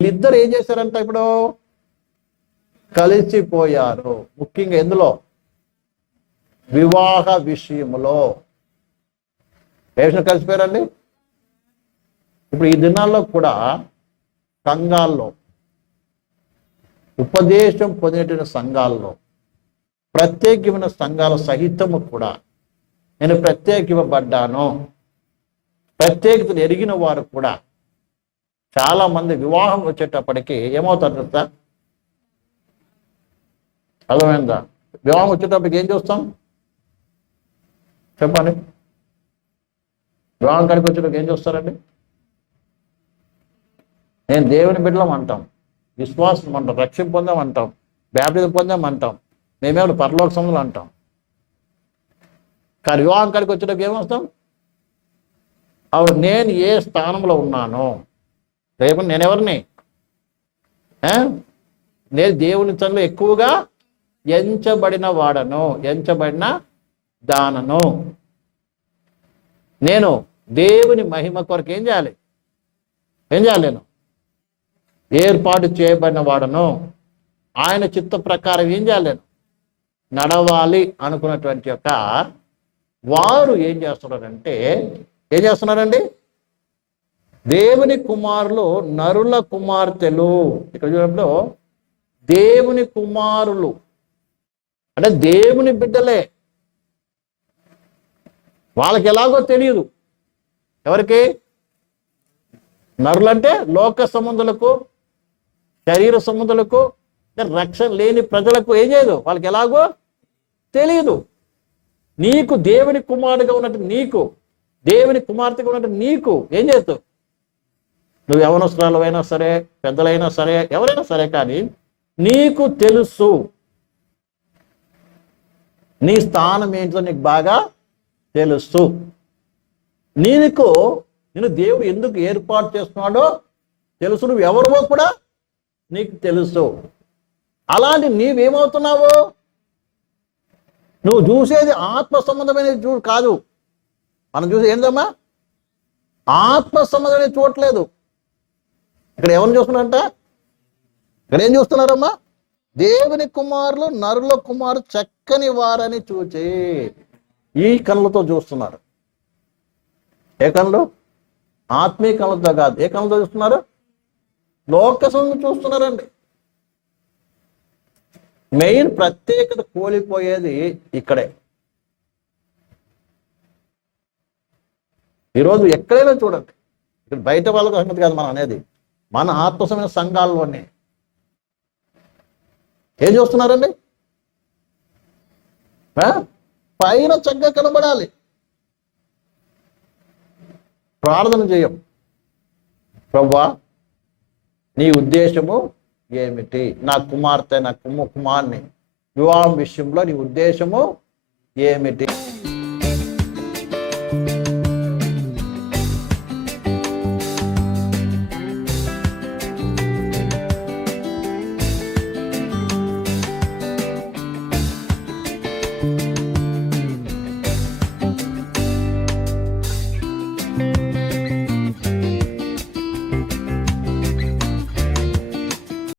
ఇద్దరు ఏం చేశారంట ఇప్పుడు? కలిసిపోయారు. ముఖ్యంగా ఎందులో? వివాహ విషయములో ఏ విషయం కలిసిపోయారండి? ఇప్పుడు ఈ దినాల్లో కూడా సంఘాల్లో ఉపదేశం పొందినటువంటి సంఘాల్లో ప్రత్యేకమైన సంఘాల సహితము కూడా నేను ప్రత్యేకింపబడ్డాను ప్రత్యేకతను ఎరిగిన వారు కూడా చాలా మంది వివాహం వచ్చేటప్పటికి ఏమవుతారు చెప్తా అర్థమైందా? వివాహం వచ్చేటప్పటికి ఏం చూస్తాం? చెప్పండి. వివాహం కాడికి వచ్చేటప్పుడు ఏం చూస్తారండి? నేను దేవుని బిడ్డలం అంటాం. విశ్వాసం అంటాం. రక్షణ పొందాం అంటాం. బ్యాప్టిజం పొందాం అంటాం. మేమేమైనా పరలోక సములు అంటాం. కానీ వివాహం కాడికి వచ్చేటప్పుడు ఏమొస్తాం అవును నేను ఏ స్థానంలో ఉన్నాను రేపు నేనెవరిని? ఎవరిని నేను దేవుని తనలో ఎక్కువగా ఎంచబడిన వాడను ఎంచబడిన దానను. నేను దేవుని మహిమ కొరకు ఏం చేయాలి? ఏం చేయాలి నేను? ఏర్పాటు చేయబడిన వాడను. ఆయన చిత్త ప్రకారం ఏం చేయాలి నేను? నడవాలి అనుకున్నటువంటి యొక్క వారు ఏం చేస్తున్నారంటే ఏం చేస్తున్నారండి? దేవుని కుమారులు నరుల కుమార్తెలు. ఇక్కడ చూడప్పుడు దేవుని కుమారులు. అంటే దేవుని బిడ్డలే. వాళ్ళకి ఎలాగో తెలియదు. ఎవరికి? నరులంటే లోక సంబంధులకు శరీర సంబంధులకు రక్షణ లేని ప్రజలకు ఏం చేయదు. వాళ్ళకి ఎలాగో తెలియదు. నీకు దేవుని కుమారుడిగా ఉన్నట్టు నీకు దేవుని కుమార్తెగా ఉన్నట్టు నీకు ఏం చేస్తావు? నువ్వు యవనస్తురాలైనా సరే పెద్దలైనా సరే ఎవరైనా సరే కానీ నీకు తెలుసు. నీ స్థానం ఏంటో నీకు బాగా తెలుసు. నీకు నేను దేవుడు ఎందుకు ఏర్పాటు చేస్తున్నాడో తెలుసు. నువ్వు ఎవరివో కూడా నీకు తెలుసు. అలాంటి నీవేమవుతున్నావు? నువ్వు చూసేది ఆత్మ సంబంధమైనది చూ కాదు. మనం చూసి ఏందమ్మా? ఆత్మ సంబంధమైనది చూడట్లేదు. ఇక్కడ ఎవరిని చూస్తున్నారంట ఇక్కడ ఏం చూస్తున్నారమ్మా? దేవుని కుమారులు నరుల కుమారు చక్కని వారని చూచి ఈ కళ్ళతో చూస్తున్నారు. ఏ కళ్ళు? ఆత్మీయ కళ్ళతో కాదు. ఏ కళ్ళతో చూస్తున్నారు? లోక చూస్తున్నారండి. మెయిన్ ప్రత్యేకత కోల్పోయేది ఇక్కడే. ఈరోజు ఎక్కడైనా చూడండి. ఇక్కడ బయట వాళ్ళ సంగతి కాదు మనం అనేది. మన ఆత్మసమైన సంఘాల్లోనే. ఏం చూస్తున్నారండి? పైన చక్కగా కనబడాలి. ప్రార్థన చేయం. ప్రవ్వా నీ ఉద్దేశము ఏమిటి? నా కుమార్తె నా కుమ్మ కుమార్ని వివాహం విషయంలో నీ ఉద్దేశము ఏమిటి?